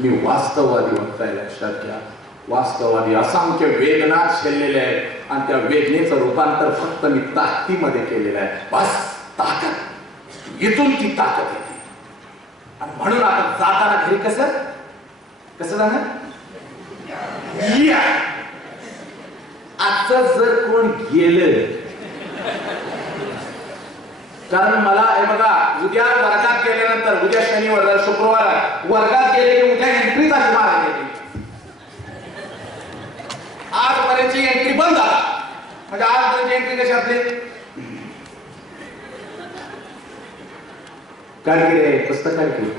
मी वास्तववादी म्हणताय, लक्षात घ्या. वास्तववादी असंख्य वेदना शेललेले आहेत आणि त्या वेदनेचं रूपांतर फक्त मी ताकदीमध्ये केलेलं आहे. बस ताकद, इथून ती ताकद येते. आणि म्हणून आता जाताना घरी कसं जाणार? आजच जर कोण गेलं, कारण मला हे बघा, उद्या वर्गात गेल्यानंतर, उद्या शनिवार शुक्रवार वर्गात गेले की उद्या एंट्रीच अशी मारायची. आजपर्यंतची एंट्री बंद झाला म्हणजे आजपर्यंतची एंट्री कशी असली? काय रे पुस्तक काय की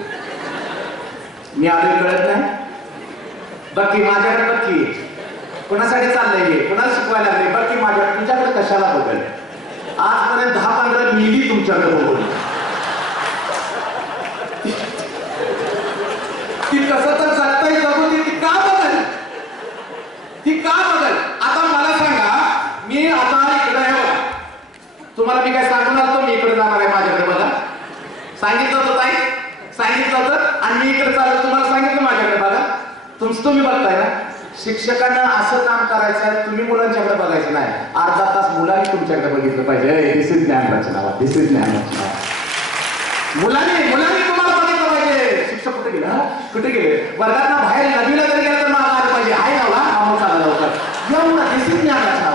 मी आले कळत नाही. बाकी माझ्याकडे बघी कोणासाठी चाललंय, कोणाला शिकवायला लागले बाकी माझ्या, तुझ्याकडे कशाला बघल? आजपर्यंत 10-15 मिली तुमच्याकडे बघून ती कसं तर जगताही जगू ती का बघल? ती का बघल? आता मला सांगा, मी आता इकडे आहे बघा, तुम्हाला मी काय सांगून आलो मी इकडे जाणार आहे, माझ्याकडे बघा सांगितलं होतं ताई, सांगितलं होतं. आणि मी इकडे चालू तुम्हाला सांगितलं माझ्याकडे बघा. तुम्ही बघताय ना, शिक्षकांना असं काम करायचं आहे, तुम्ही मुलांच्याकडे बघायचं नाही. अर्धा तास मुलांनी तुमच्याकडे बघितलं पाहिजे. दिस इज ज्ञान रचना, दिस इज ज्ञान रचना. मुलांनी तुम्हाला बघितलं पाहिजे. शिक्षक कुठे गेले? वर्गात ना बाहेर नदीला जरी गेलं तर मला आलं पाहिजे. आहे ना काम चाललं लवकर एवढं. दिस इज ज्ञान रचना,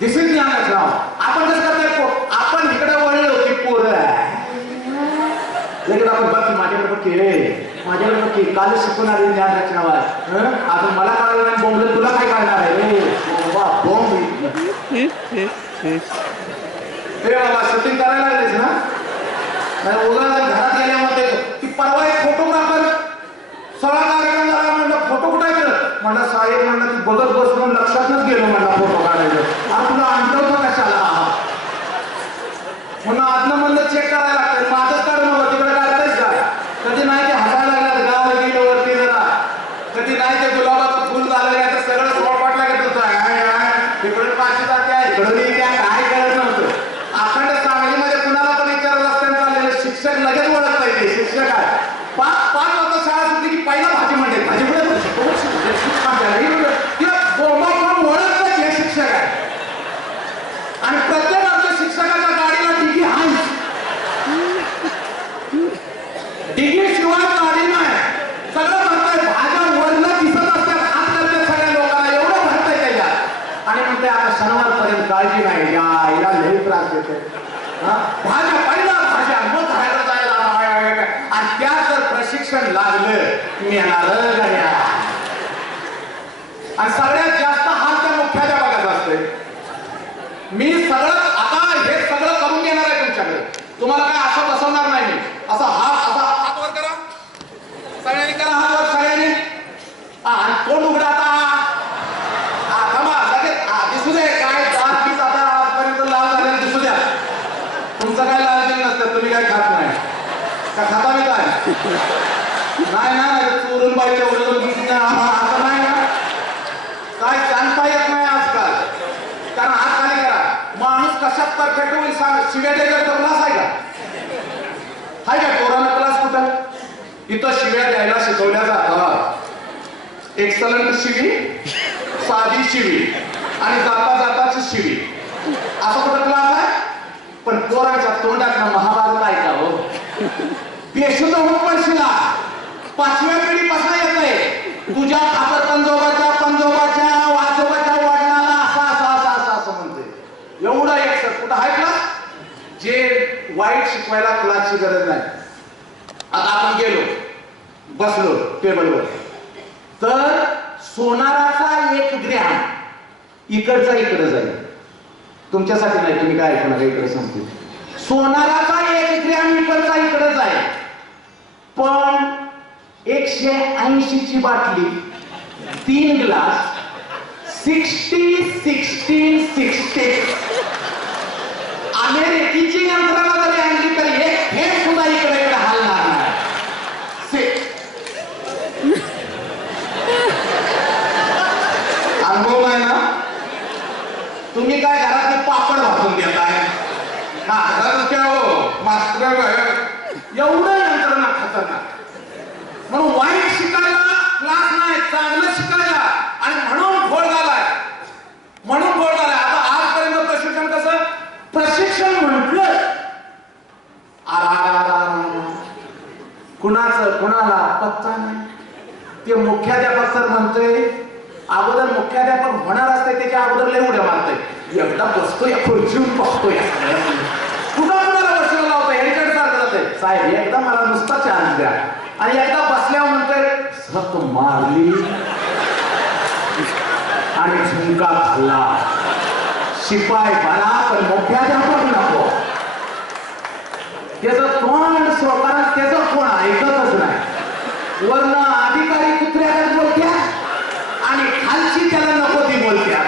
दिस इज ज्ञान रचना. आपण कसं करतोय, आपण इकडे वळलो की पोरं आपण बघ माझ्याकडे बघ काल शिकून आले ज्ञान रचनावर. अजून मला कळलं नाही बोंबलं, तुला काय कळणार आहे? बाबा शूटिंग करायला लागलीस ना, उगा घरात गेल्यामध्ये ती परवा एक फोटोग्राफर सगळा कार्यक्रम झाला. म्हणलं फोटो कुठे करत? म्हणलं साहेब, म्हणलं ती बघत बसून लक्षातच गेलो म्हणला फोटो काढायचं. आज तुला आणलं कशाला? म्हणून आतनं म्हणलं चेक करायला लागतं. माझंच कारण होतं, तिकडे काढतायच का? कधी नाही ते हसायला लागलं गावाला गेलं वरती जरा, कधी नाही ते गुलाबाचं फुल झालं नाही तर सगळं सोडपाट लागत होतं. तिकडे पाचशे जाते आहे, इकडे काय करत नव्हतं. अखंड सांगलीमध्ये कुणाला पण विचारत असताना चाललेलं शिक्षक लगेच ओळखता येते. शिक्षक आहे 5 वाजता शाळा सुटली की पहिला भाजी म्हणते, भाजी कुठे ओळखतात हे शिक्षक आहे. आणि प्रत्येक आमच्या शिक्षकाच्या गाडीला डिगी आहे. डिगी शिवाय गाडी नाही. सगळं म्हणताय भाज्या वरनं दिसत असतात, हात करतात सगळ्या लोकांना, एवढं म्हणताय त्याच्यात. आणि म्हणते आता शनिवारपर्यंत काळजी नाही, याला लई त्रास देते. भाज्या पहिला भाज्या मग खायला जायला. आणि त्या जर प्रशिक्षण लागलं मिळणार गाड्या. आणि सगळ्यात जास्त हात त्या मुख्याच्या बघायचा असतोय. मी सगळं आता हे सगळं करून घेणार आहे तुमच्याकडे. तुम्हाला काय असं बसवणार नाही मी. असा हात वर करा, सगळ्यांनी करा हात वर, सगळ्यांनी. आणि कोण उघडा आता लगेच दिसू दे काय दात पीस आता आजपर्यंत लाल झालेलं दिसू द्या. तुमचं काय लाल नसतं, तुम्ही काय खात नाही का? खाता मी काय नाही ना, चोरून बाईच्या आता नाही ना, काय सांगता येत नाही आजकाल. कारण हात खाली करा. माणूस कशात परफेक्ट होईल सांग. शिव्या द्यायचा क्लास आहे का? हाय का कोरोना क्लास कुठं? इथं शिव्या द्यायला शिकवल्या जातात. एक्सलंट शिवी, साधी शिवी आणि जाता जाताची शिवी, असं कुठं क्लास आहे? पण पोराच्या तोंडात महाभारत आहे का हो? बेशुद्ध होऊन पडशीला. 5व्या पिढीपासून येत आहे. तुझ्या खातर पंजोबाच्या वाजोबाच्या वडिलाला असं म्हणते. एवढा एक सर कुठं आहे क्लास? जे वाईट शिकवायला क्लासची गरज नाही. आता आपण गेलो, बसलो टेबलवर, तर सोनाराचा 1 ग्रॅम इकडचा इकडे जाईल. तुमच्यासाठी नाही, तुम्ही काय ऐकणार इकडे सांगते. सोनाराचा 1 ग्रॅम इकडचा इकडे जाईल. पण 180 ची बाटली, 3 ग्लास, 60 अमेरिकेची यंत्रणा जरी आणली तरी एक थेट सुद्धा इकडे हलणार नाही. अनुभव नाही ना? तुम्ही काय घरातले पापड भाजून देताय? घरात काय हो मास्टर एवढं यंत्रणा खतरनाक. म्हणून क्लास नाही, चांगलं शिकायला. आणि म्हणून घोळ झालाय, म्हणून घोळ झालाय. आता आजपर्यंत प्रशिक्षण कसं, प्रशिक्षण म्हटलं कुणाचं कुणाला पत्ता नाही. ते मुख्याध्यापक सर म्हणतोय, अगोदर मुख्याध्यापक होणार असते त्याच्या अगोदर लय उड्या मारतोय. एकदा बसतोय खुर्चीवर बसतोय, कुणा कुणाला बसलेला लावतोय, ह्याच्याकडे सारखं जातंय. साहेब एकदा मला नुसता चान्स द्या. आणि एकदा बसल्यावर म्हणतोय झक मारली आणि झुंका खाल्ला. शिपाय बरा पण मुख्याध्यापक नको. त्याचं तोंड स्वतः त्याचं कोण ऐकतच नाही. वर्ण अधिकारी कुत्र्याकडे बोलत्या आणि खालची त्याला नको ती बोलत्या.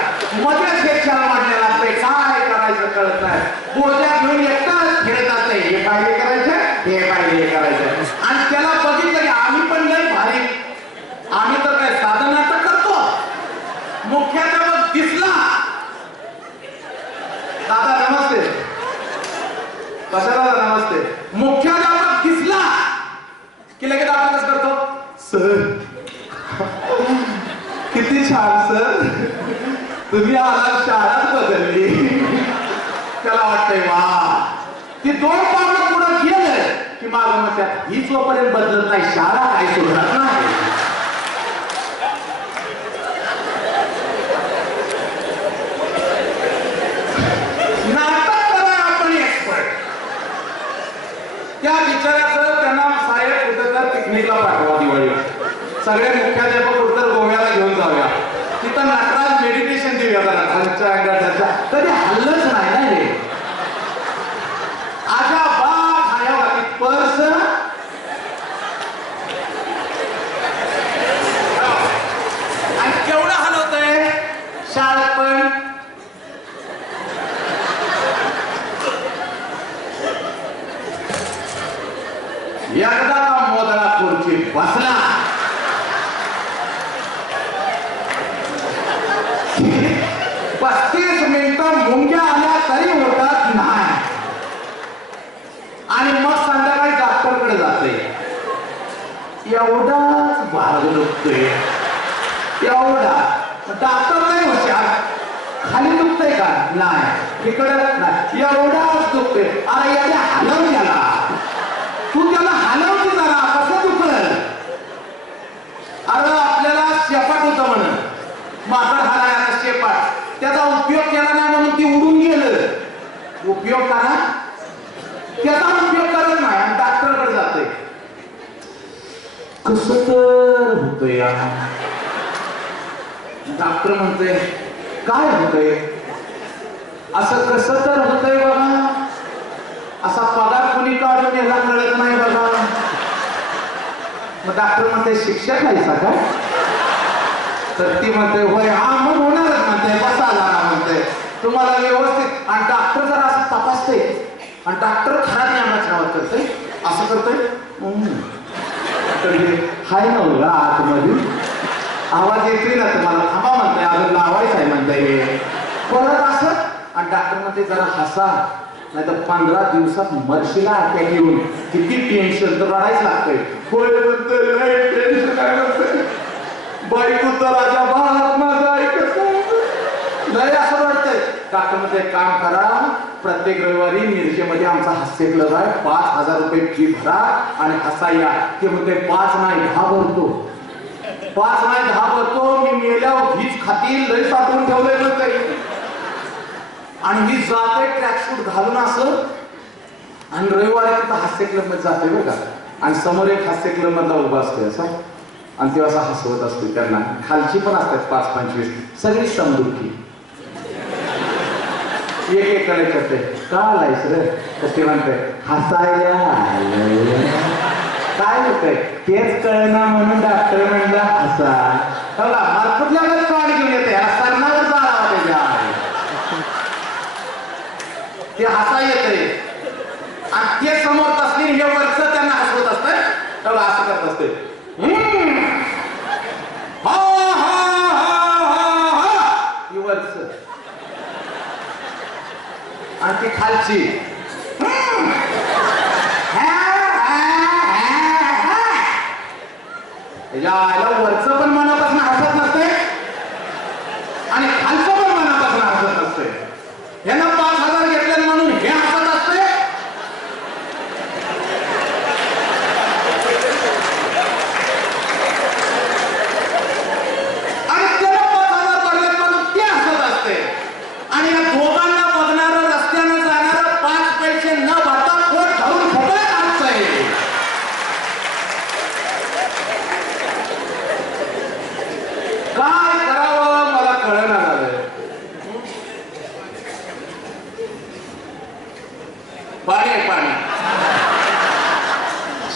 मध्येच हे छान वाटलेला असते, काय करायचं कळत नाही. बोलत्या घेऊन एकटाच खेळत असते, हे पाहिजे करायचं, हे पाहिजे करायचं. आणि त्याला बघितलं की आम्ही पण लय भारी, आम्ही तर काय साधं नाटक करतो. मुख्याध्यापक दिसला, दादा नमस्ते, कशाला नमस्ते. मुख्याध्यापक दिसला की लगेच आपण कसं करतो, सर किती छान सर, तुम्ही आला शाळाच बदलली. त्याला वाटतंय वा. ती 2 पावलं पुढे गेलं की मागं म्हणतात ही जोपर्यंत बदलत नाही शाळा काही सुधारत नाही. नाटक करा आपण एक्सपर्ट. त्या बिचाऱ्याचं त्यांना साहेब कुठं तर पिकनिकला पाठवा दिवाळीला. सगळे मुख्याध्यापक कुठं गोव्याला घेऊन जाऊया, तिथं नटराज मेडिटेशन देऊया जरा खालच्या अंगाच्या. कधी हल्लच नाही ना हे. आजा बाप हाया बाकी पर्स आणि केवढं हलवतंय शाळेत पण. एकदा का मोदळा खुर्ची बसला 35 मिनिटं मुंग्या आल्या तरी होतात नाही. आणि मग संध्याकाळी डॉक्टरकडे जाते. एवढाच भाग दुखतोय, एवढा. डॉक्टर नाही हुशार, खाली दुखतंय का नाही, इकडे नाही, एवढाच दुखतोय. अरे याला हलव, त्याला तू त्याला हलव की जरा, कसं दुखल. अरे आपल्याला शेपाट होतं म्हणून माकड हलायला शेपाट, त्याचा उपयोग केला नाही म्हणून ती उडून गेलं. उपयोग करा, त्याचा उपयोग करत नाही आणि डॉक्टरकडे जाते. कसं तर होतंय या. डॉक्टर म्हणतोय काय होतंय, असं कसं तर होतंय बघा. असा पगार कुणी काढून याला कळत नाही बघा. मग डॉक्टर म्हणते शिक्षक आहे का, तर ती म्हणते होय. हा मग होणारच म्हणते, बसा जाणार म्हणते तुम्हाला व्यवस्थित. आणि डॉक्टर जरा असं तपासते आणि डॉक्टर खराब नियमाच्या करते, असं करतोय. हाय नव्हता आतमध्ये आवाज येतोय ना तुम्हाला, थांबा म्हणताय अजून लावायचं आहे म्हणताय परत असं. आणि डॉक्टर म्हणते जरा हसा, नाही तर 15 दिवसात मरशीला अटॅक येऊन. किती टेन्शन, तर रडायच लागतंय. होय म्हणतोय लय टेन्शन आहे म्हणतोय. बायको तर राजा भात माझा ऐकत लय असं वाटतंय. डॉक्टर मध्ये काम करा, प्रत्येक रविवारी मिरजेमध्ये आमचा हास्य क्लब आहे, 5000 रुपये फी भरा आणि हसा या. ते म्हणते 5 नाही 10 भरतो, 5 नाही 10 भरतो. मी मेल्यावर हीच खातील, लय साठवून ठेवलंय म्हणते. आणि मी जाते ट्रॅकसूट घालून असं आणि रविवारी तिथं हास्य क्लब मध्ये जाते बरं का. आणि समोर एक हास्य क्लब मधला उभा असतोय असा, आणि तेव्हा असा हसवत असतो त्यांना. खालची पण असतात 5-25, सगळी समदुखी. एक कडे करते का आलायस रे, कसे म्हणते हसायला काय होतंय तेच कळना म्हणून डॉक्टर म्हणला हसा. मला कुठल्या काढ घेऊन येते सरणावर जाळावा त्याच्या, ते हसा येते. आणि ते समोर असले हे वर्ष त्यांना हसवत असतंय, तेव्हा असं करत असते. आणि ती खालची त्याच्या आईला वरचं पण मनापासून हसत नसते आणि खालचं पण मनापासून हसत नसते. यांना 5,000 घेतले म्हणून हे हसत असते. आणि त्याला 5,000 पडले म्हणून ते हसत असते. आणि या दोघांना बघणारं रस्त्यानं जाणारं 5 पैसे न भरता पोट धरून फुकट हसतंय. काय करावं मला कळेना झालंय. पाणी आहे पाणी.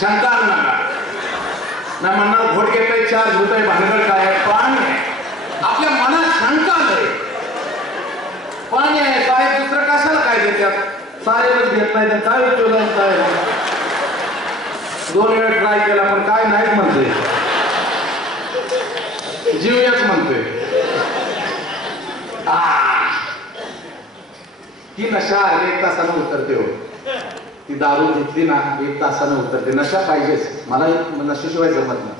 शंका आणू नका. नाही म्हणणार घोट घेतोय 4 झुटय भानगड काय आहे. पाणी आहे. आपल्या मनात शंका आलंय. पाणी आहे साहेब दुसरं कशाला काय देतात. साहेबच घेत नाही तर काय उपयोग आहे साहेब. 2 वेळा ट्राय केला पण काय नाहीच म्हणते. जीवयाच म्हणतोय. ही नशा 1 तासानं उतरते हो. ती दारू घेतली ना 1 तासानं उतरते. नशा पाहिजेच. मला नशेशिवाय जमत नाही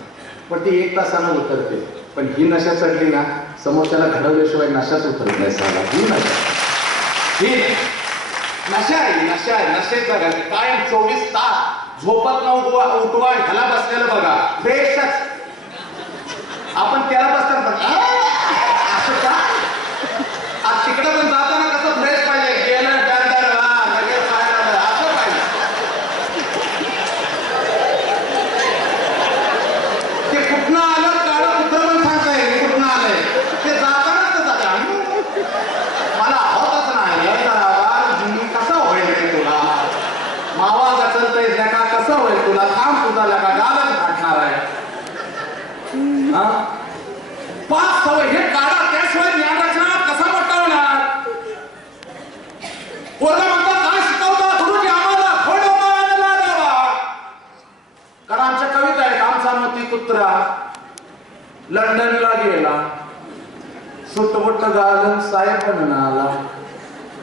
पण ती 1 तासानं उतरते. पण ही नशा चढली ना समोरच्याला घडवल्याशिवाय नशाच उतरत नाही साला. ही नशा ही नशा आहे. नशा आहे. नशेत बघा कायम 24 तास झोपत न उठवा ह्याला बसलेलं बघा फ्रेशच. आपण त्याला बसतात असं का. आज तिकडे पण जाताना कसं फ्रेश पाहिजे. गेलं डर लगेच काय झालं असं पाहिजे. ते कुठनं आलं काळं कुठं पण सांगताय कुठनं आलंय. ते जातानाच तर जाता. मला होतच नाही. कसा होईल रे तुला. मावा गचलतय का कसं होईल तुला. थांब तुझा लगा गालच फाटणार आहे. 5 सवय हे काढा त्याशिवाय ज्ञान रचना कसा मोठा होणार. पोरगा म्हणतात काय शिकवता गुरुजी आम्हाला थोडं द्यावा. कारण आमच्या कविता आहेत. आमचा मोती कुत्रा लंडनला गेला सुटबुट्ट घालून साहेब बनून आला.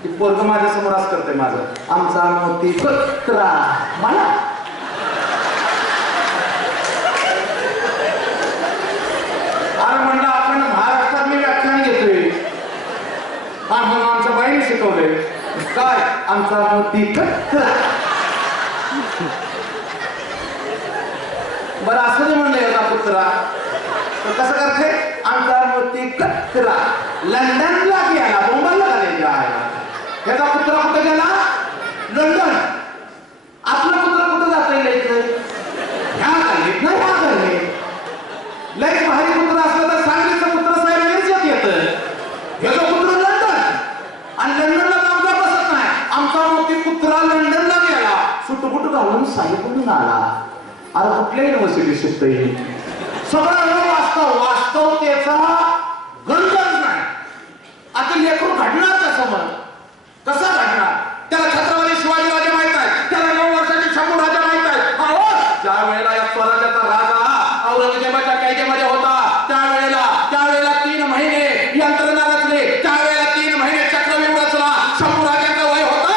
ती पोरग माझ्या समोर असं करते. माझं आमचा मोती कुत्रा मला म्हणलं आपण महाराष्ट्रात मी व्याख्यान घेतोय. म्हणून आमच्या बाईने शिकवले काय आमचा मोती कुत्रा. बरं असं नाही म्हणलं याचा कुत्रा तर कसं करते. आमचा मोती कुत्रा लंडनला गेला. मुंबईला गेला. ह्याचा कुत्रा कुठं गेला लंडन. आपलं कुत्रा कुठं जाता येईल. ह्या गल्लीत ना ह्या गल्लीत लई भारी कुत्र असलं तर सांगलीचं कुत्र साहेब मिरजेत येतं. हे जो कुत्र लंडन आणि लंडनला आमचा बसत नाही. आमचा मोठी कुत्रा लंडनला गेला सुटबुट घालून साहेब बनून आला. अरे कुठल्या युनिव्हर्सिटी शिकता येईल. सगळं वास्तवतेचा गंधच नाही. आता लेकरू घडणार कसं मग. कसा घडणार. त्याला छत्रपती शिवाजीराजे माहित आहे. त्याला 9 वर्षाचे शंभूराजा माहित आहे. ज्या वेळेला या स्वराज्याचा राजा औरंगजेबाच्या कैदेमध्ये होता त्यावेळेला 3 महिने यंत्रणा रचले. त्यावेळेला 3 महिने चक्रव्यूह रचला. शंभूराजाचं वय होतं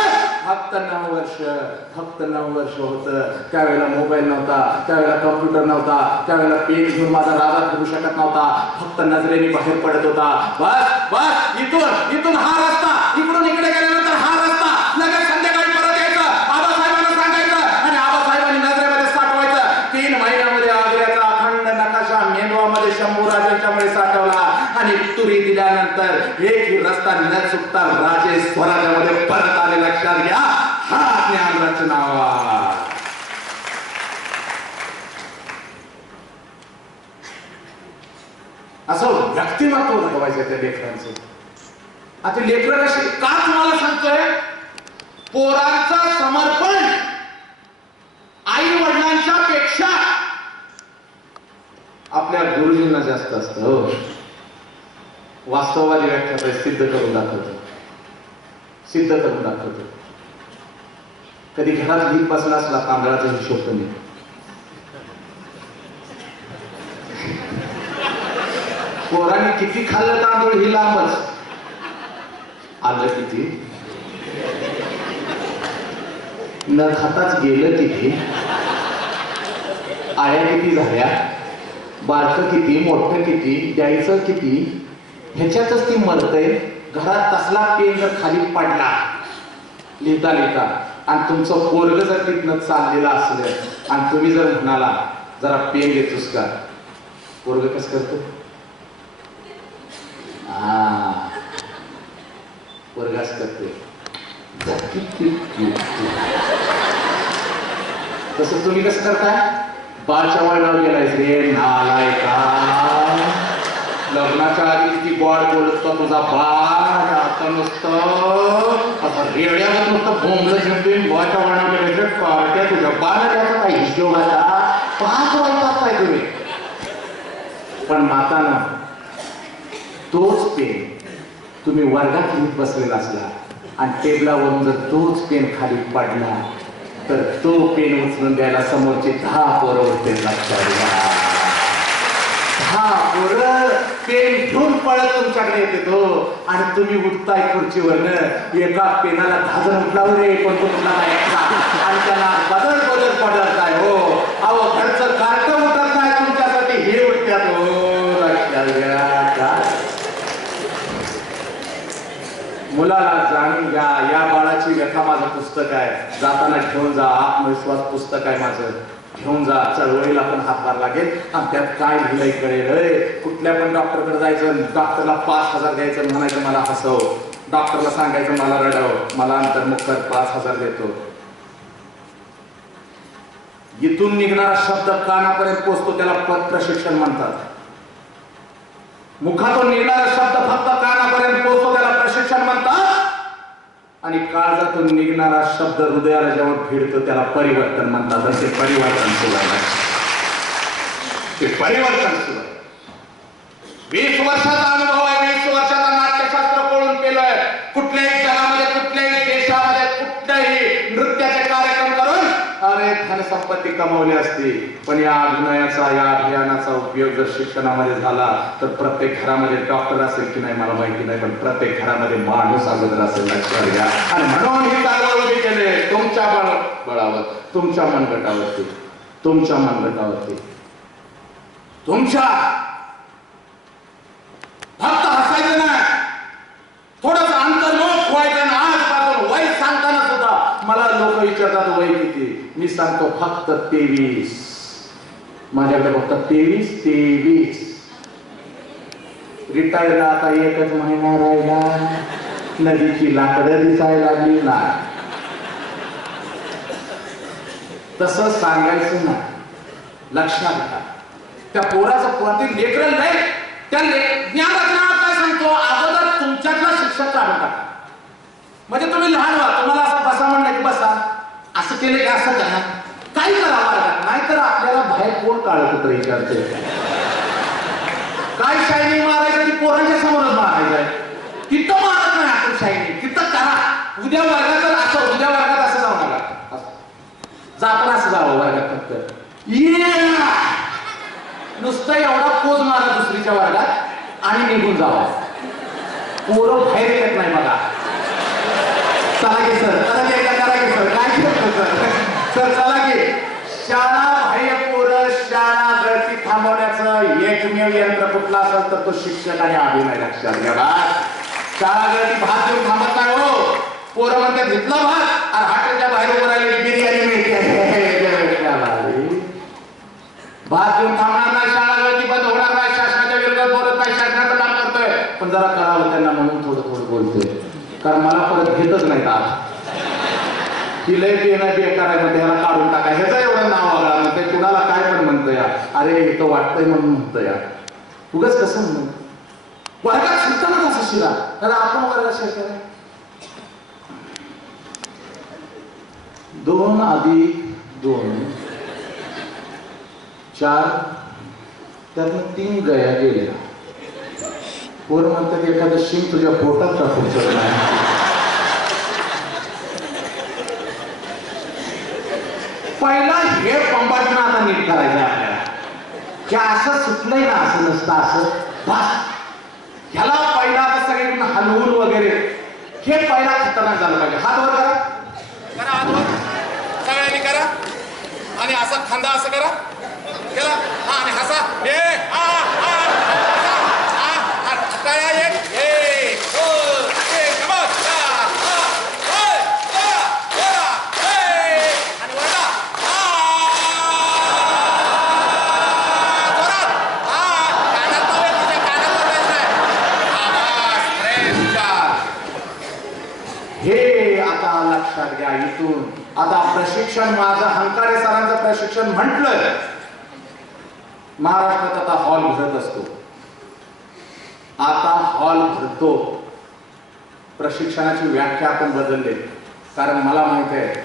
फक्त 9 वर्ष होतं. त्यावेळेला मोबाईल नव्हता. त्यावेळेला कॉम्प्युटर नव्हता. त्यावेळेला पेन घेऊन माझा राजा फिरू शकत नव्हता. फक्त नजरेने बाहेर पडत होता. बस इथून हा रस्ता. इकडून इकडे गेल्यानंतर हा रस्ता. लगेच संध्याकाळी परत यायचं. आबासाहेबांना सांगायचं आणि आबासाहेबांनी नजरेमध्ये साठवायचं. 3 महिन्यामध्ये आग्र्याचा अखंड नकाशा मेंदवामध्ये शंभूराजांच्यामुळे साठवला आणि तुरी दिल्यानंतर एकही रस्ता न चुकता राजे स्वराज्यामध्ये परत आले. लक्षात घ्या हा ज्ञान रचना. असं व्यक्तिमत्व ठेवायचं त्या लेकरांचं. आता लेकरं कशी का तुम्हाला सांगतोय. पोरांचं समर्पण आई वडिलांच्या पेक्षा आपल्या गुरुजींना जास्त असतं. हो वास्तववादी व्याख्या सिद्ध करून दाखवतो. कधी घरात गीत बसला असला तांदळाचा हिशोब कमी. पोरांनी किती खाल्लं तांदूळ ही लांबच. आलं किती न खाताच गेलं किती. आया किती झाल्या बारकं किती मोठं किती द्यायचं किती ह्याच्यातच ती मरतय. घरात तसला पेन जर खाली पडला लिहिता लिहिता आणि तुमचं पोरग जर तिथनं चाललेलं असलं आणि तुम्ही जर म्हणाला जरा पेन घेतोस का, पोरग कसं करतो? पोरग असं करते. तसं तुम्ही कसं करताय? बाळच्या वळणावर गेलाय रे नालायका, लग्नाच्या आधी किती गोड बोलत तुझा बाळ, आता नुसतं आता रेड्यावर नुसतं बोंबलं झेंडून बाळच्या वळणावर गेले पार्ट्या तुझ्या बाळा त्याचा काही हिशोब आता पाच वाजतात काय तुम्ही. पण माताना तोच पेन तुम्ही वर्गात लिहित बसलेला असला आणि टेबलावरून जर तोच पेन खाली पडला तर तो पेन उचलून द्यायला समोरचे 10 पोरं होते. लक्षात घ्या, 10 पोरं पेन घेऊन पळत तुमच्याकडे येते तो आणि तुम्ही उठताय खुर्चीवरनं, एका पेनाला 10 जण उठलावर रे पण तो तुम्हाला आणि त्याला बदल पडत आहे. हो अहो घरचं कार्ट उठत नाही तुमच्यासाठी, हे उठत्यात. हो लक्षात घ्या. मुलाला जाणून घ्या, या बाळाची व्यथा माझं पुस्तक आहे, जाताना घेऊन जा. आत्मविश्वास पुस्तक आहे माझं, घेऊन जा. चळवळीला पण हातभार लागेल आणि त्यात काय लिहिलंय कळेल. कुठल्या पण डॉक्टरकडे जायचं, डॉक्टरला 5,000 द्यायचं, म्हणायचं मला हसव, डॉक्टरला सांगायचं मला रडव, मला अंतर्मुख कर, 5,000 देतो. इथून निघणारा शब्द कानापर्यंत पोचतो त्याला प्रशिक्षण म्हणतात. मुखातून निघणारा शब्द फक्त कानापर्यंत पोहोचतो त्याला प्रशिक्षण म्हणतात. आणि काळजातून निघणारा शब्द हृदयाला जेव्हा भिडतो त्याला परिवर्तन म्हणतात. ते परिवर्तन सुरू आहे, ते परिवर्तन सुरू आहे. 20 वर्षाचा अनुभव आहे, 20 वर्षाचा नाट्यशास्त्र पळून केलंय. कुठल्याही जगामध्ये कुठल्याही देशामध्ये कुठल्याही नृत्याचे कार्यक्रम करून अरे धनसंपत्ती कमावली असती. पण या अभिनयाचा या अभियानाचा उपयोग जर शिक्षणामध्ये झाला तर प्रत्येक घरामध्ये डॉक्टर असेल की नाही मला माहिती नाही, पण प्रत्येक घरामध्ये माणूस अगोदर असेल. लक्षात घ्या. आणि म्हणून ही चळवळ उभी केली तुमच्या बळावर, तुमच्या मनगटावरती, तुमच्या मनगटावरती, तुमच्या. फक्त हसायचं नाही, थोडस अंतर्मुख व्हायचं ना. आजपासून वय सांगताना सुद्धा मला लोक विचारतात वय किती, मी सांगतो फक्त 23. माझ्याकडे फक्त 23. रिटायरला आता 1च महिना राहिला, नदीची लाकडं दिसायला लागली ना. तसं सांगायचं ना. लक्षात घ्या, त्या पोराचं कोणती लेकरं नाही, त्या ज्ञानरचना काय सांगतो अगोदर तुमच्यातला शिक्षक काढून टाका. म्हणजे तुम्ही लहान व्हा, तुम्हाला असं बसा म्हणलं की बसा, असं केलं की असं करा, काही करावं. नाही तर आपल्याला बाहेर कोण काढत होतं विचारते. काय शायनिंग मारायचं ती पोरांच्या समोरच मारायचं. तिथं मारत नाही आपण शायनिंग, तिथं करा. उद्या वर्गात असं, उद्या वर्गात असं जाऊ नका, जाताना असं जावं वर्गात. फक्त नुसतं एवढा पोज मारा दुसरीच्या वर्गात आणि निघून जावा. पोरं बाहेर येत नाही बघा. चला की सर, चला की करा की सर, काय करतो सर, चला की. शाळा बाह्य पोरं शाळा गळती थांबवण्याचं एकमेव यंत्र कुठलं असेल तर तो शिक्षक आणि अभिनय. लक्षात घ्या. शाळा गळती भात देऊन थांबत नाही हो. पोरं म्हणते घेतला भात आणि हॉटेलच्या बाहेर उभं राहिली बिर्याणी मिळते. भात देऊन थांबणार नाही, शाळा गळती बंद होणार नाही, शासनाच्या विरोधात बोलत नाही, शासनाचं काम करतोय. पण जरा करावं त्यांना म्हणून थोडं थोडं बोलतोय, कारण मला परत घेतच नाही आज. ती लय पेना बेकार आहे म्हणते, ह्याला काढून टाका, ह्याचं एवढं नाव आला म्हणते, कुणाला काय पण म्हणतं या. अरे इथं वाटतंय म्हणून म्हणतं या. उगाच कसं म्हणून वर्गात शिकताना कसं शिरा, त्याला आपण वर्गात शिकता 2 + 2 4, त्यातनं 3 गया गेल्या. पोरं म्हणतात एखादं शिंग तुझ्या पोटात टाकून नाही. पहिला हे पंबाटणं आता नीट करायचं आपल्याला, की असं सुटलंय ना, असं नसतं, असं बस. ह्याला पहिला आता सगळीकडून हलवून वगैरे हे पहिला खतरनाक झालं पाहिजे. हात वर करा, करा हात वर, सगळ्यांनी करा. आणि असा खांदा असं करा, केला हा, आणि हसा. इथून आता प्रशिक्षण माझं हंकारे सरांचं प्रशिक्षण म्हटलं महाराष्ट्रात आता हॉल भरत असतो. आता हॉल भरतो. प्रशिक्षणाची व्याख्या आपण बदलले कारण मला माहित आहे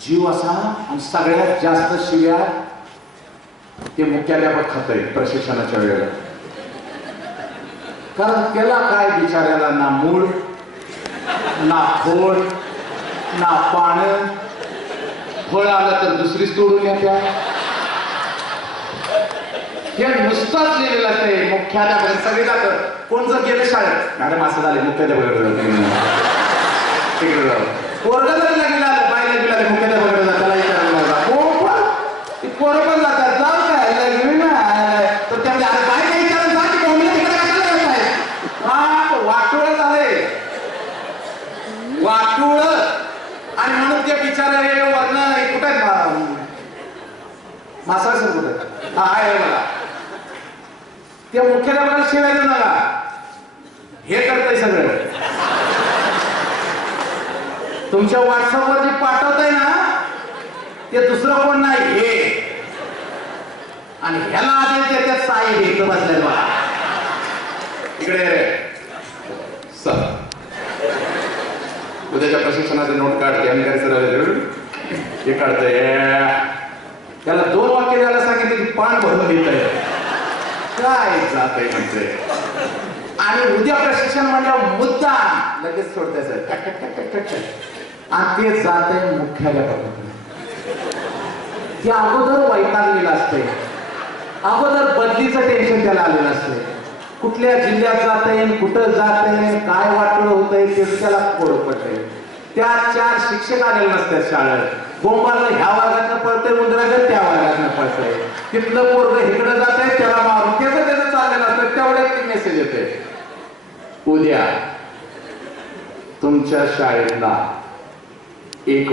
जीव असा आणि सगळ्यात जास्त शिव्या ते मुख्याध्यापक खात आहे प्रशिक्षणाच्या वेळेला. कारण त्याला काय बिचाऱ्याला ना मूळ ना खोड ना पान, फळ आलं तर दुसरीच तोडून येत्या. हे नुसतंच लिहिलेलं असते मुख्याध्यापक. सगळे जातं कोण जर गेलं शाळेत मॅडम असं झाले मुख्याध्यापकाकडे पोरग जर लागेल आलं पाहिलं गेला मुख्याध्यापकाकडे त्याला पोरं पण जातात जाऊ काय तर त्यामध्ये अरे काय काही कारण जा की बोंबलं तिकडे कशाला येत आहे. हा वाटोळ झालंय वाटोळ. आणि म्हणून ते बिचारे वर्ण कुठे आहेत मासा सर कुठे हा आहे मला त्या मुख्याध्यापकाला शिवाय देऊ नका. हे करतंय सगळं तुमच्या व्हॉट्सअपवर जे पाठवतंय ना ते दुसरं कोण नाही हे. आणि ह्याला आधी त्याच्यात साई हे बसले बघा इकडे सर उद्याच्या प्रशिक्षणाचे नोट काढते हंकारे सर हे काढतंय. त्याला 2 वाक्य द्यायला सांगितले की पान भरून घेत आहे काय जात आहे म्हणजे. आणि उद्या प्रशिक्षण म्हणल्यावर मुद्दा लगेच सोडताय सर आणि ते जात आहे मुख्याध्यापकाकडे. ते अगोदर वैतागलेलं असते अगोदर बदलीचं टेन्शन त्याला आलेलं असते. कुठल्या जिल्ह्यात जात आहे कुठं जात आहे काय वाटलं होतंय ते त्याला कोड पडतंय. त्या 4 शिक्षक आलेले नसतात शाळेत. बोंबाला ह्या वर्गातनं पळतंय उंदराचं त्या वर्गातनं पळतंय. तिथलं पोरग इकडं जात आहे त्याला मारून त्याचं चाललेलं असतं तेवढ्यात मेसेज येते उद्या तुमच्या शाळेतला एक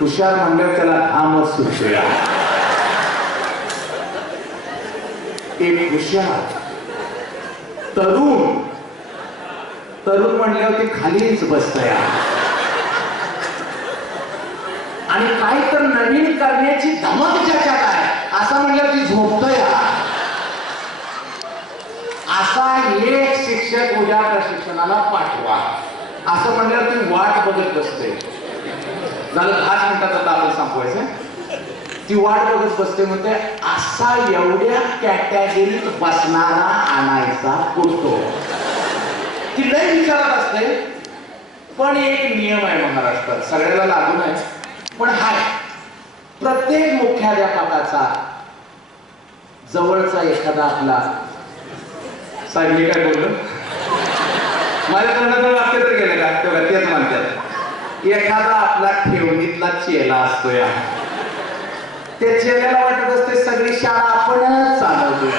हुशार म्हणल्यावर त्याला धामच सुटूया. एक हुशार तरुण म्हणल्यावर ते खालीच बसतया. आणि काय तर नवीन करण्याची धमक ज्याच्यात आहे असं म्हणल्यावर ती झोपतया. असा एक शिक्षक उद्या प्रशिक्षणाला पाठवा असं म्हणल्यावर ती वाट बघत बसते. झालं 5 मिनिटात आता आपण संपवायचं. ती वाट बघत बसते म्हणते असा एवढ्या कॅटेगरीत बसणारा आणायचा कुठतो. ती लय विचारत असते. पण एक नियम आहे महाराष्ट्रात सगळ्याला लागू नाही पण हाय. प्रत्येक मुख्याध्यापकाचा जवळचा एखादा आपला साहेब मी काय बोललो माझ्या तोंडातून वाक्य तर गेलं का तेव्हा तेच म्हणतात एखादा आपला ठेवणीतला चेला असतो या त्या चेल्याला वाटत असते सगळी शाळा आपणच चालवतोय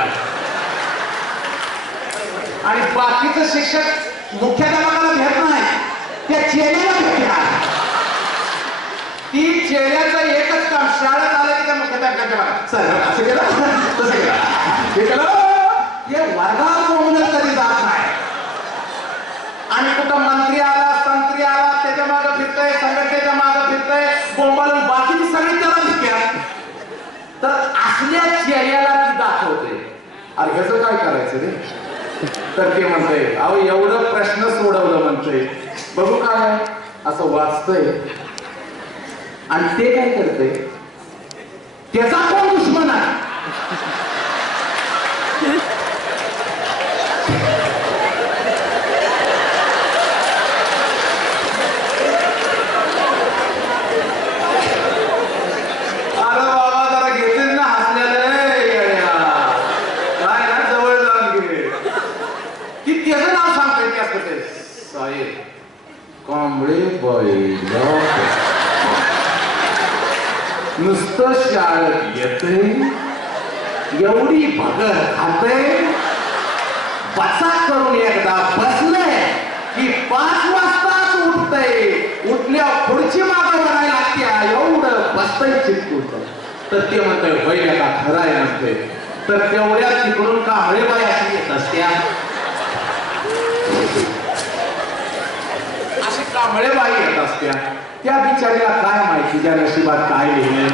आणि बाकीचं शिक्षक मुख्याध्यापकाला भेट नाही त्या चेल्याला भेटणार. ती चेल्याचं एकच काम शाळेत आलं की त्या मुख्याध्यापकाच्या सर असं केलं तसं केलं हे वर्गात कोणच कधी जात नाही. आणि कुठं मंत्री आला संत्री आला त्याच्या मागे फिरतय संघटनेच्या मागे फिरतय बोंबालून बाकी सगळी त्याला दिसत्या. तर असल्या चेल्याला ती दाखवते अरे ह्याचं काय करायचं रे. तर ते म्हणतंय अहो एवढं प्रश्न सोडवलं म्हणतंय बघू काय असं वाचतंय. आणि ते काय करतंय त्याचा कोण दुश्मन आहे. नुसतं शाळेत येते एवढी भगर खाते बसा करून एकदा बसले की 5 वाजताच उठतंय. उठल्या खुर्ची मागं बनायला लागते एवढं बसतंय चिटकून. तर ते म्हणतंय बैल का खरं आहे म्हणते. तर तेवढ्या तिकडून कांबळे बाई अशी येत असत्या. कांबळे बाई येत असत्या, त्या बिचारीला काय माहिती त्या नशिबात काय लिहिलं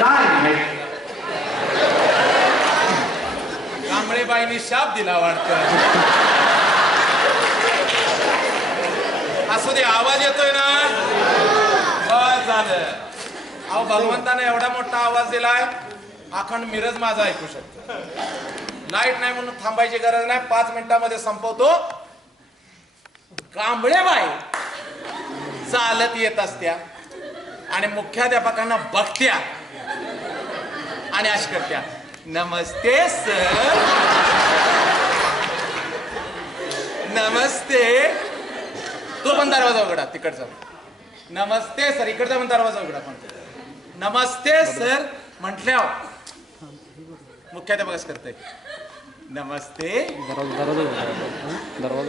काय नाही. कांबळे बाईनी शाप दिला वाटतं. असू दे, आवाज येतोय ना? बस झालं. अहो भगवंताने एवढा मोठा आवाज दिलाय, अखंड मिरज माझा ऐकू शकतो. लाईट नाही म्हणून थांबायची गरज नाही, 5 मिनिटांमध्ये संपवतो. कांबळे बाई चालत येत असत्या आणि मुख्याध्यापकांना बघत्या आणि अशी करत्या, नमस्ते सर, नमस्ते. तो पण दरवाजा उघडा तिकडचा, नमस्ते सर. इकडचा पण दरवाजा उघडा, पण नमस्ते सर म्हटल्यावर मुख्याध्यापक असं करतंय, नमस्ते.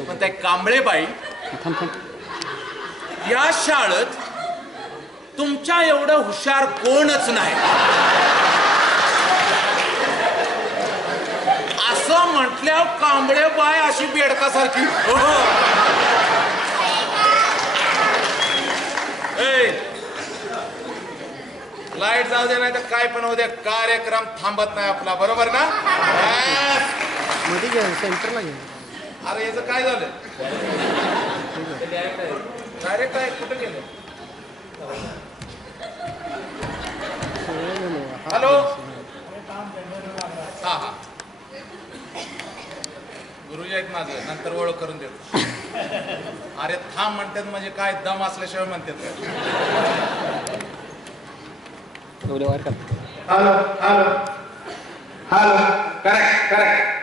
पण त्या कांबळे बाई, या शाळेत तुमच्या एवढं हुशार कोणच नाही असं म्हटल्यावर कांबळे बाई अशी बेडकासारखी, लाईट जाऊ दे नाही तर काय पण होऊ दे, कार्यक्रम थांबत नाही आपला, बरोबर ना? सेंटरला घे. अरे याचं काय झालं? डायरेक्ट आहे, कुठं गेलं? हॅलो. हा हा, गुरुजी आहेत माझं, नंतर ओळख करून देतो. अरे थांब म्हणतात म्हणजे काय, दम असल्याशिवाय म्हणतात. Hello hello hello, correct correct.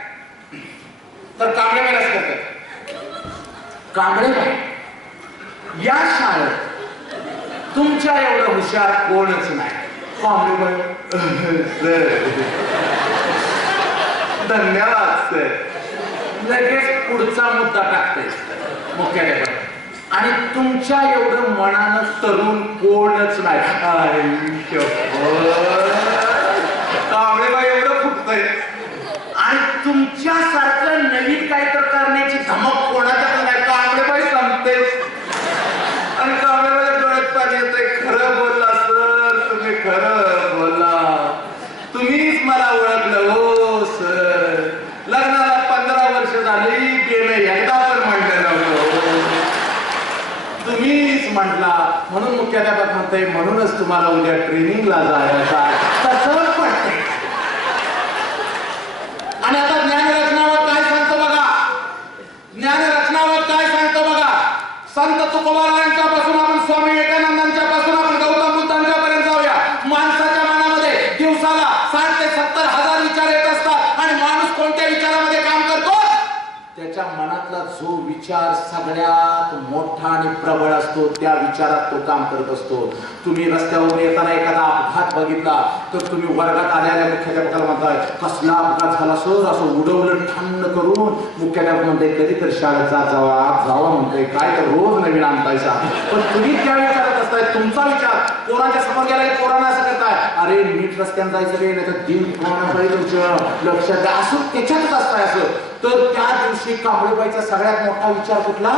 तर कांबळे बाई असं करतात, कांबळे बाई या शाळेत तुमच्या एवढं हुशार कोणच नाही. कांबळे बाई धन्यवाद सर. लगेच पुढचा मुद्दा टाकते मुख्याध्यापक, आणि तुमच्या एवढं मनानं तरुण कोणच नाही. कांबळे बाई एवढं फुटतंय, आणि तुमच्यासारखं नवीन काहीतरी करण्याची धमक कोणाच्या नाही. कांबळे बाई सांगते, आणि कांबळे बाई डोळ्यात पाणी येतंय. खरं बोलला सर, तुम्ही खरं बोलला, तुम्हीच मला ओळखलं हो सर. लग्नाला 15 वर्ष झाली, गेलं एकदा पण म्हटलं नव्हतं, तुम्हीच म्हटला. म्हणून मुख्याध्यापक म्हणते, म्हणूनच तुम्हाला उद्या ट्रेनिंगला जायचा. तसं पडते. आणि आता ज्ञानरचनावर काय सांगतो बघा, ज्ञानरचनावर काय सांगतो बघा. संत तुकोबारायांच्या पासून आपण स्वामी विवेकानंदांच्या पासून आपण गौतम बुद्धांच्या पर्यंत जाऊया. माणसाच्या मनामध्ये दिवसाला 60 ते 70 हजार विचार येत असतात, आणि माणूस कोणत्या विचारामध्ये काम करतो? त्याच्या मनातला जो विचार सगळ्यात मोठा आणि प्रबळ असतो, त्या विचारात तो काम करत असतो. तुम्ही रस्त्यावरून येताना एखादा अपघात बघितला तर तुम्ही वर्गात आल्याने मुख्याध्यापकाला म्हणताय, कसला अपघात झाला सर, असं उडवलं ठाण करून. मुख्याध्यापक म्हणते, कधी तर शाळेत जावा, आज जावा म्हणते, काय तर रोज नवीन आणतायचा. पण तुम्ही त्या विचारात असताय, तुमचा विचार पोरांच्या समोर गेला की पोरांना असं करताय, अरे नीट रस्त्यानं जायचं रे, नाही तर दिन पोरांकडे तुमचं लक्षात द्या, असं त्याच्यातच असताय. असं तर त्या दिवशी कांबळेबाईचा सगळ्यात मोठा विचार कुठला?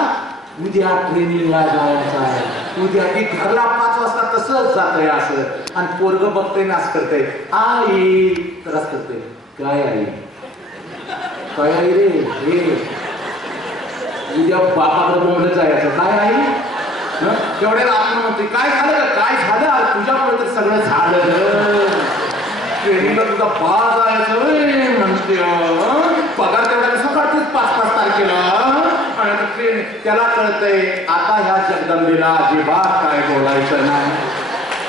उद्या ट्रेनिंगला जायचं आहे, उद्या ती घरला 5 वाजता तसंच जातंय असं. आणि पोरग बघतंय ना असं करतंय, आई तर असं करतंय, काय आई काय आई रे, हे उद्या बापाकडे बोंबलं जायचं, काय आई. तेवढ्या आपण म्हणतोय, काय झालं काय झालं, तुझ्यामुळे तर सगळं झालं, ट्रेनिंगला तुझा बा जायचं म्हणते, पगार तेवढा कसं काढतोय 5-5 तारखेला. आणि ट्रेन त्याला कळतंय आता ह्या जगदंबेला अजिबात काय बोलायचं नाही,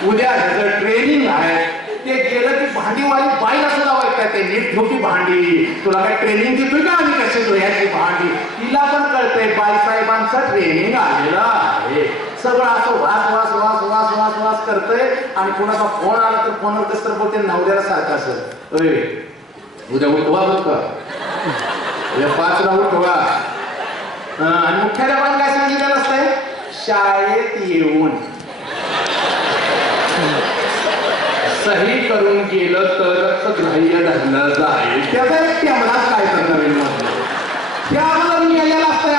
उद्या ह्याचं ट्रेनिंग आहे. ते गेलं की भांडीवाली बाईला सुद्धा वाटत ते नीट ठोकी भांडी, तुला काय ट्रेनिंग देतोय का आम्ही कशी धुयाची भांडी. तिला पण कळतंय बाईसाहेबांचं ट्रेनिंग आलेलं आहे. सगळं असं वास वास वास वास वास वास करतंय. आणि कोणाचा फोन आला तर फोनवर कसं तर बोलते नवऱ्याला सारखं असं, उद्या उठवा उठवा, उद्या 5ला उठवा. आणि मुख्याध्यापकाने काय सांगितलेलं असतंय, शाळेत येऊन सही करून गेलं तरच ग्राह्य धरलं जाईल. त्याचा एक टेमडाच काय तर नवीन त्या अगोदर गेलेला असतं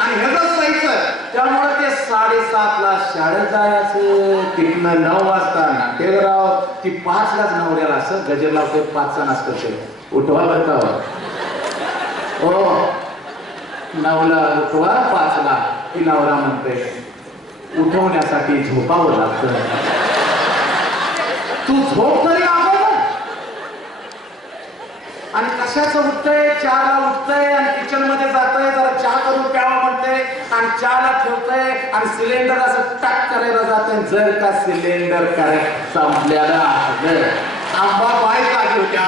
आणि ह्याच जायचं. त्यामुळे ते 7:30ला शाळेत जायचं, तिथनं 9 वाजता नाट्यराव, ती 5लाच नवऱ्याला असं गजर लावतोय, 5चा नाच करतोय. उठवा बरं का हो, 9ला उठवा, 5ला ती नवरा म्हणते उठवण्यासाठी झोपावं लागतं. तू झोप तरी अगोदर. आणि कशाचं उठतंय, 4ला उठतंय आणि किचन मध्ये जातंय, जरा चहा करून प्यावा म्हणतंय आणि चहाला ठेवतंय आणि सिलेंडर असं टाक करायला जातंय. जर का सिलेंडर करेक्ट संपल्याला आंबा बाय लागली होत्या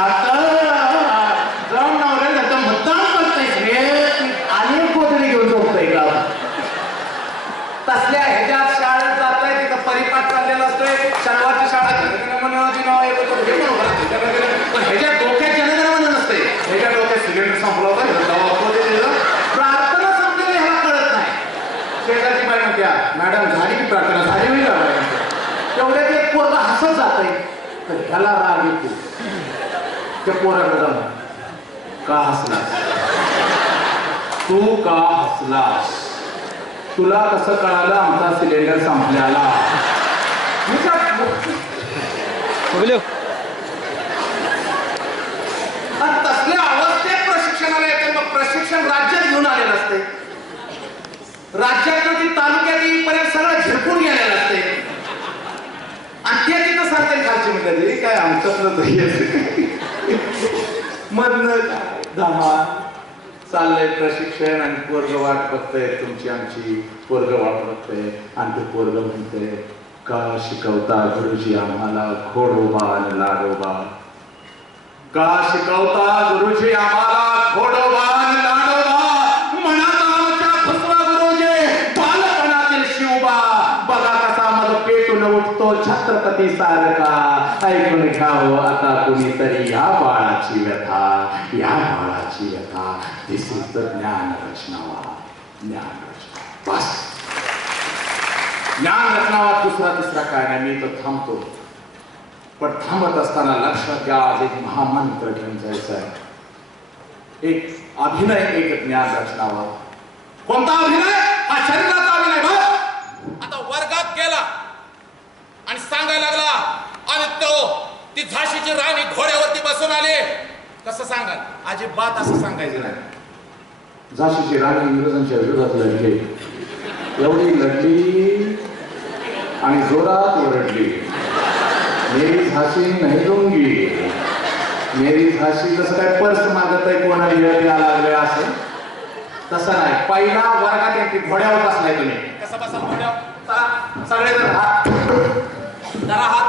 जाऊन नवऱ्याला तर मतदान करतायस रे, अनेक गोदडी घेऊन झोपतंय का. तसल्या ह्याच्यात शाळेत जातंय, तिथं परिपाठ चाललेला असतोय. शनिवारची शाळा पण ह्याच्या डोक्यात जनगणमन नसते, ह्याच्या डोक्यात सिलेंडर संपला होता, प्रार्थना समजेल ह्याला कळत नाही. शेजारची बाई म्हणत्या मॅडम झाली की प्रार्थना, झाली होईल तेवढ्यात एक पोरगा हसत जातंय. तर ह्याला राग येतो. त्या पोराकडे जाऊन का हसलास, तू का हसलास, तुला कसं कळालं आमचा सिलेंडर संपल्याला. तसल्या अवस्थेत प्रशिक्षणाला येते. मग प्रशिक्षण राज्यात घेऊन आलेलं असते, राज्यात ती तालुक्यात येईपर्यंत सगळं झिरपून गेलेलं असते आणि ते तिथं सारखे खालची म्हणतात काय आमच्यातलं मधनं काय धमाल चाललंय प्रशिक्षण आणि पोरग वाट बघतंय, तुमची आमची पोरग वाट बघतंय आणि ते पोरग म्हणतंय का शिकवता गुरुजी आम्हाला खोडोबा आणि लाडोबा, का शिकवता गुरुजी आम्हाला खोडोबा आणि लाडोबा, म्हणत आमच्या फसवा गुरुजी बालपणातील शिवबा, बघा कसा मग पेटून उठतो छत्रपती सारखा. ऐकून घ्यावं आता कुणीतरी या बाळाची व्यथा, या बाळाची व्यथा. दिस इज द ज्ञान रचनावा, ज्ञान रचना. बस ज्ञान रचनावा, दुसरा तिसरा काय नाही. मी तो थांबतो, पण थांबत असताना लक्षात घ्या आज एक महामंत्र घेऊन जायचं आहे. एक अभिनय, एक ज्ञान रचनावा. कोणता अभिनय? हा शरीराचा अभिनय. बस आता वर्गात गेला आणि सांगायला लागला आणि ती झाशीची राणी घोड्यावरती बसून आली. कसं सांगाल? अजिबात असं सांगायचं नाही. झाशीची राणी इंग्रजांच्या विरोधात लढली, एवढी लढली आणि जोरात ओरडली, मेरी झाशी नाही दूंगी. मेरी झाशी जसं काय पर्स मागत आहे कोणाला द्यायला लागले असं, तसं नाही. पहिला वर्गात एक घोड्यावर बसलाय तुम्ही. कसं बसाल घोड्यावर? सगळेजण जरा हात